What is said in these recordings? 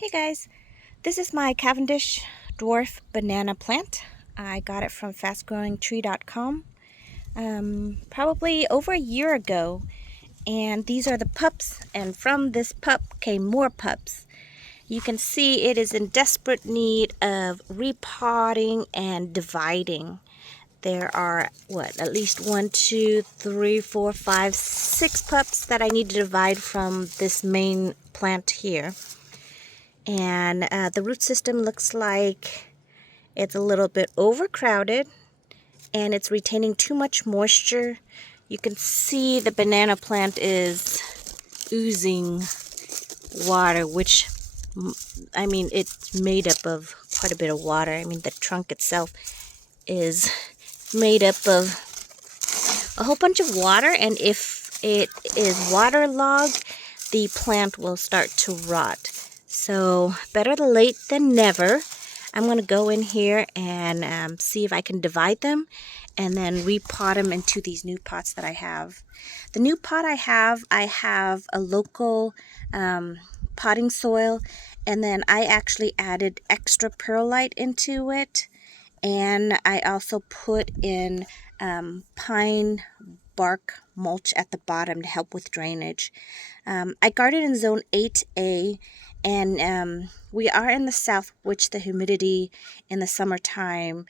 Hey guys, this is my Cavendish dwarf banana plant. I got it from fastgrowingtree.com probably over a year ago, and these are the pups, and from this pup came more pups. You can see it is in desperate need of repotting and dividing. There are, at least 1, 2, 3, 4, 5, 6 pups that I need to divide from this main plant here. And the root system looks like it's a little bit overcrowded and it's retaining too much moisture. You can see the banana plant is oozing water, which, I mean, it's made up of quite a bit of water. I mean, the trunk itself is made up of a whole bunch of water, and if it is waterlogged, the plant will start to rot. So better late than never. I'm going to go in here and see if I can divide them and then repot them into these new pots that I have. The new pot I have a local potting soil, and then I actually added extra perlite into it, and I also put in pine bark mulch at the bottom to help with drainage. I garden in zone 8A, and we are in the south, which the humidity in the summertime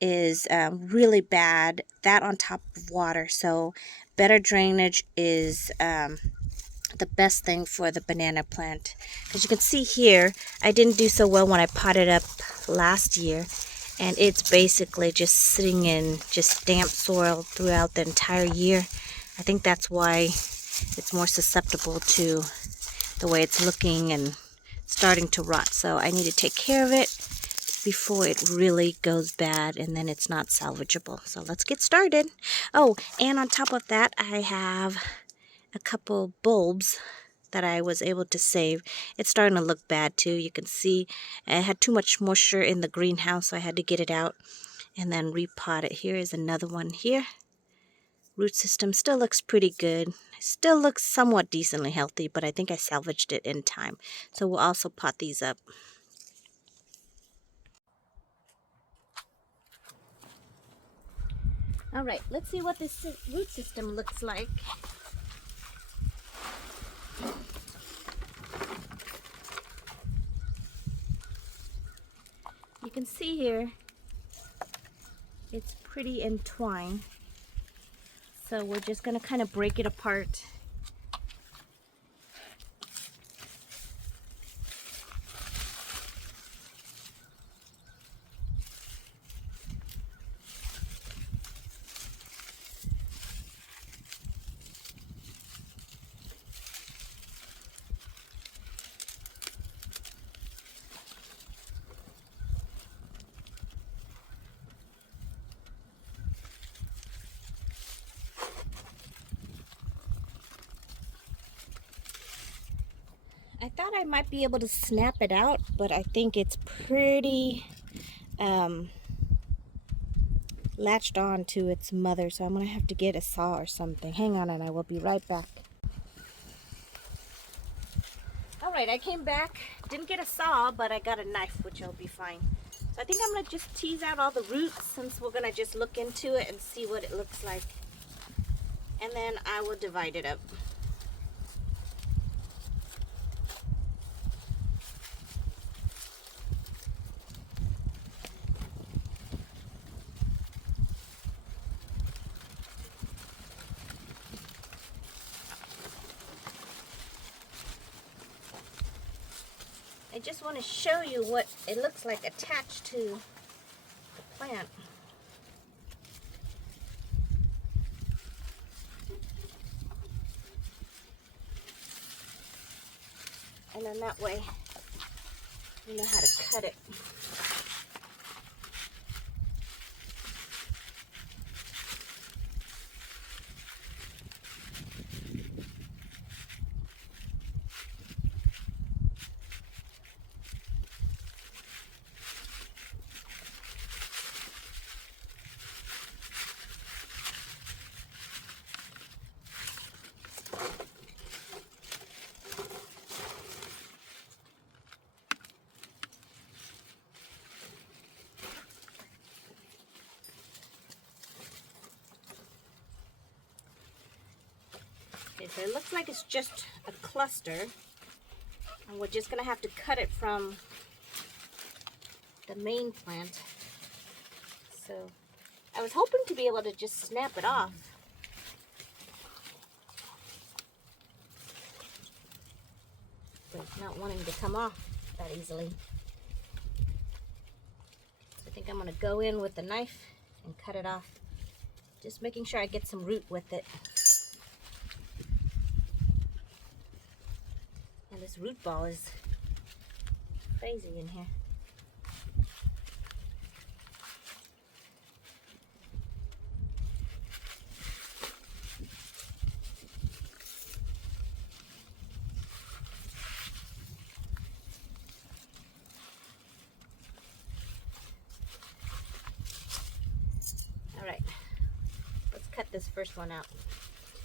is really bad. That on top of water, so better drainage is the best thing for the banana plant. As you can see here, I didn't do so well when I potted up last year, and it's basically just sitting in just damp soil throughout the entire year. I think that's why it's more susceptible to the way it's looking and starting to rot. So I need to take care of it before it really goes bad and then it's not salvageable. So let's get started. Oh, and on top of that, I have a couple bulbs that I was able to save. It's starting to look bad too. You can see it had too much moisture in the greenhouse, so I had to get it out and then repot it. Here is another one here. Root system still looks pretty good. Still looks somewhat decently healthy, but I think I salvaged it in time. So we'll also pot these up. All right, let's see what this root system looks like. You can see here, it's pretty entwined. So we're just going to kind of break it apart. I thought I might be able to snap it out, but I think it's pretty latched on to its mother, so I'm going to have to get a saw or something. Hang on, and I will be right back. Alright, I came back. Didn't get a saw, but I got a knife, which will be fine. So I think I'm going to just tease out all the roots, since we're going to just look into it and see what it looks like. And then I will divide it up. I just want to show you what it looks like attached to the plant. And then that way, you know how to cut it. so it looks like it's just a cluster, and we're just gonna have to cut it from the main plant. So I was hoping to be able to just snap it off. But it's not wanting to come off that easily. So I think I'm gonna go in with the knife and cut it off. Just making sure I get some root with it. And this root ball is crazy in here. All right, let's cut this first one out.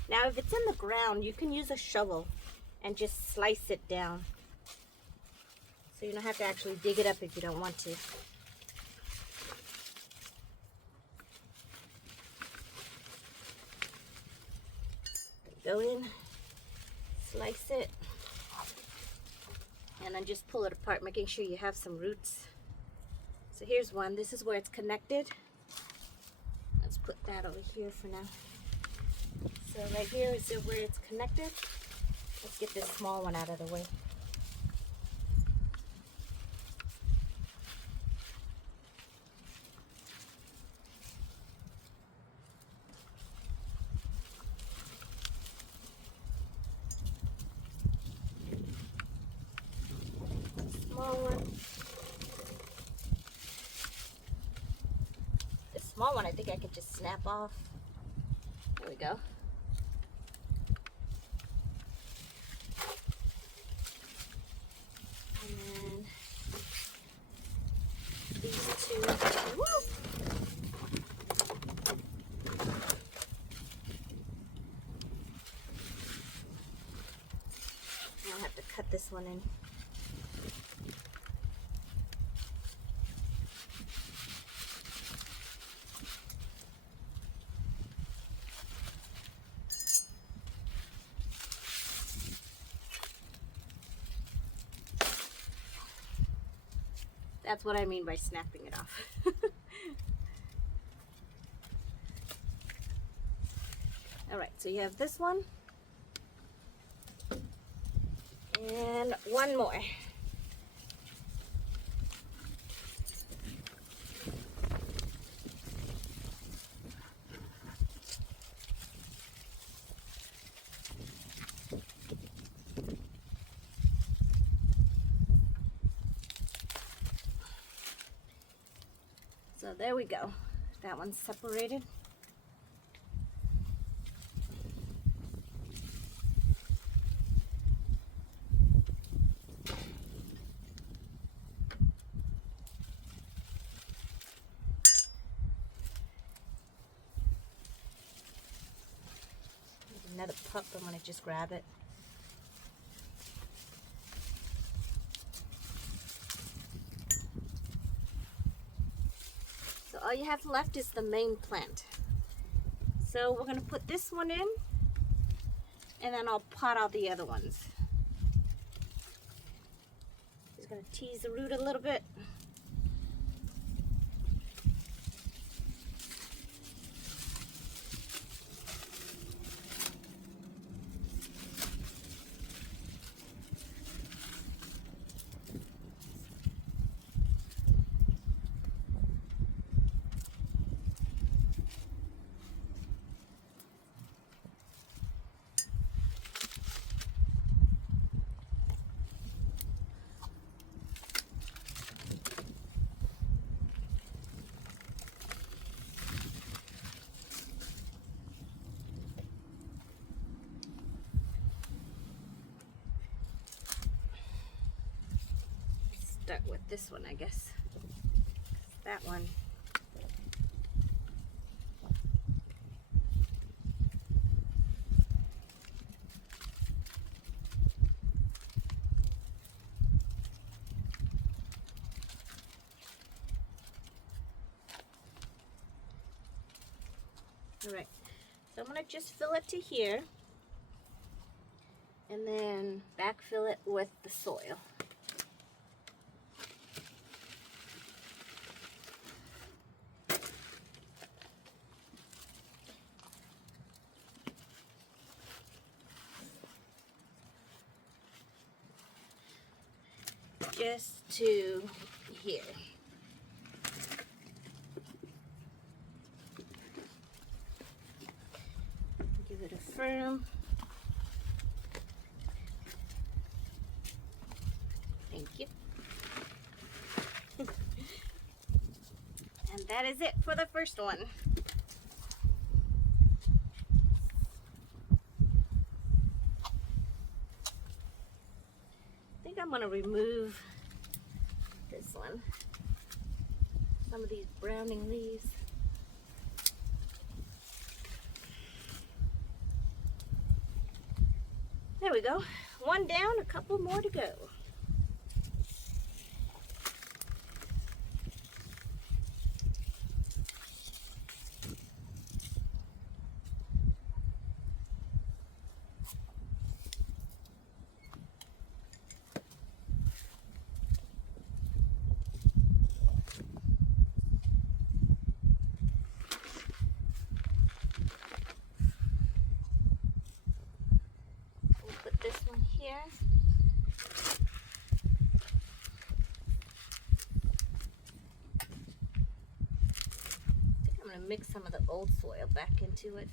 Now, if it's in the ground, you can use a shovel and just slice it down. So you don't have to actually dig it up if you don't want to. Go in, slice it, and then just pull it apart, making sure you have some roots. So here's one. This is where it's connected. Let's put that over here for now. So right here is where it's connected. Let's get this small one out of the way. Small one. This small one I think I could just snap off. There we go. And then these two. Woo! I'll have to cut this one in. That's what I mean by snapping it off. All right, so you have this one and one more. So there we go. That one's separated. There's another pup. I'm going to just grab it. So all you have left is the main plant. So we're going to put this one in, and then I'll pot out the other ones. Just going to tease the root a little bit. Start with this one, I guess. That one. All right, so I'm gonna just fill it to here. and then backfill it with the soil. Just to here. Give it a firm. Thank you. And that is it for the first one. I think I'm going to remove this one. Some of these browning leaves. There we go. One down, a couple more to go. This one here. I think I'm going to mix some of the old soil back into it.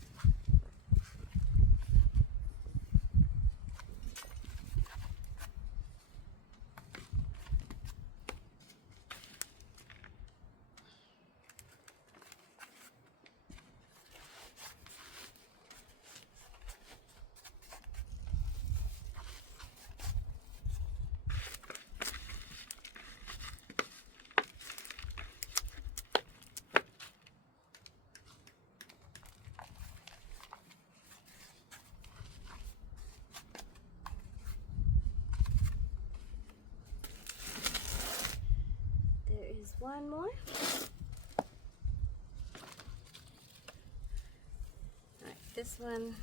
One more. Alright, this one.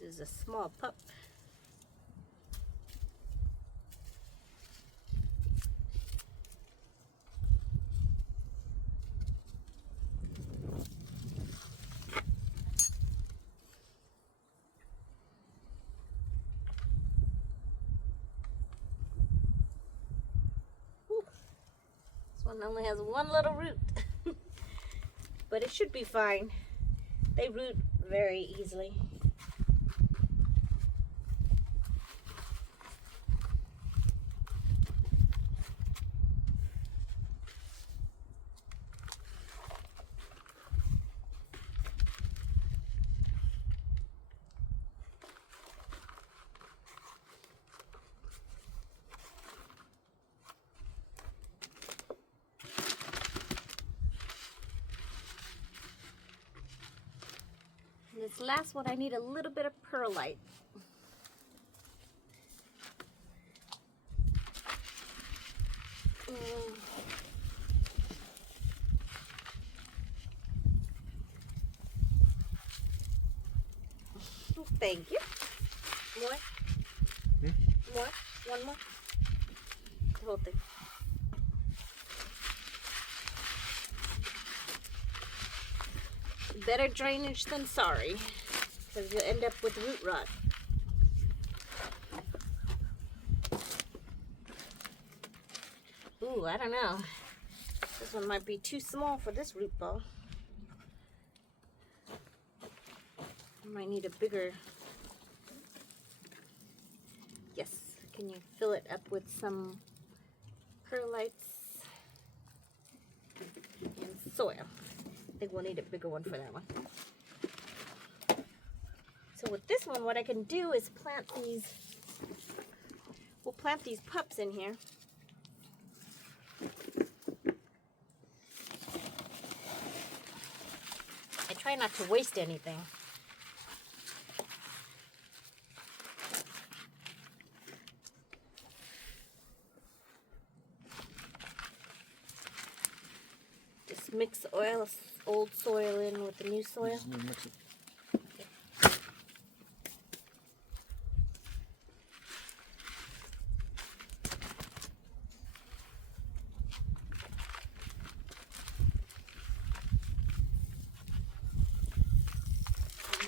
This is a small pup. Whew. This one only has one little root, but it should be fine. They root very easily. This last one, I need a little bit of perlite. Thank you. More? More? One more? The whole thing. Better drainage than sorry, because you'll end up with root rot. Ooh, I don't know. This one might be too small for this root ball. I might need a bigger. Yes, can you fill it up with some perlites and soil? I think we'll need a bigger one for that one. So with this one, what I can do is plant these. We'll plant these pups in here. I try not to waste anything. Just mix old soil in with the new soil. Mix it.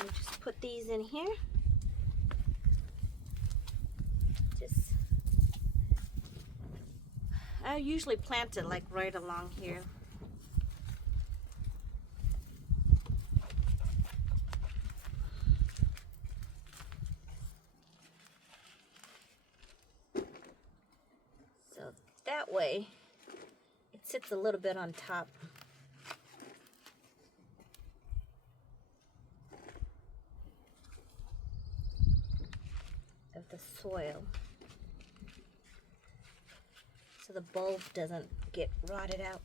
And just put these in here. I usually plant it like right along here. So that way it sits a little bit on top. Of the soil, so the bulb doesn't get rotted out.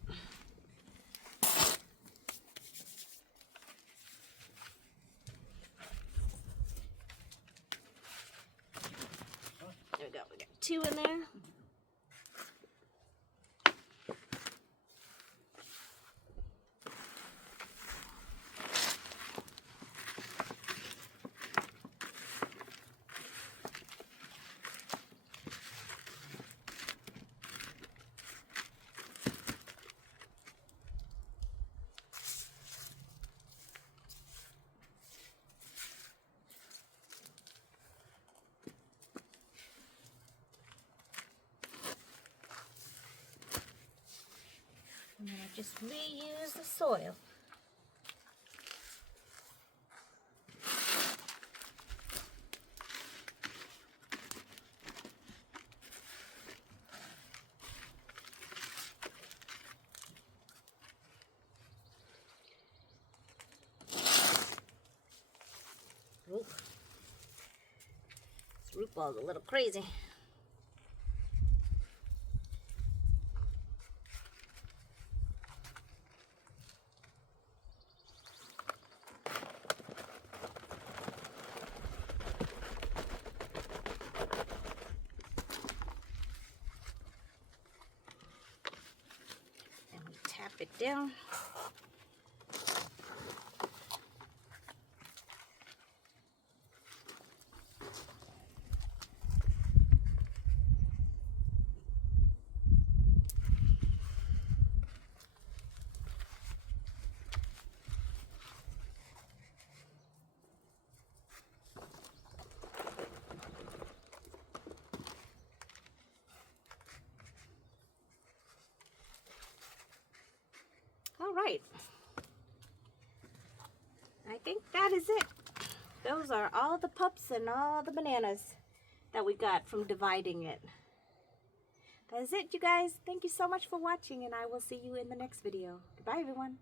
There we go, we got 2 in there. And then I just reuse the soil. Ooh. This root ball's a little crazy. Tap it down. All right, I think that is it. Those are all the pups and all the bananas that we got from dividing it. That is it, you guys. Thank you so much for watching, and I will see you in the next video. Goodbye, everyone.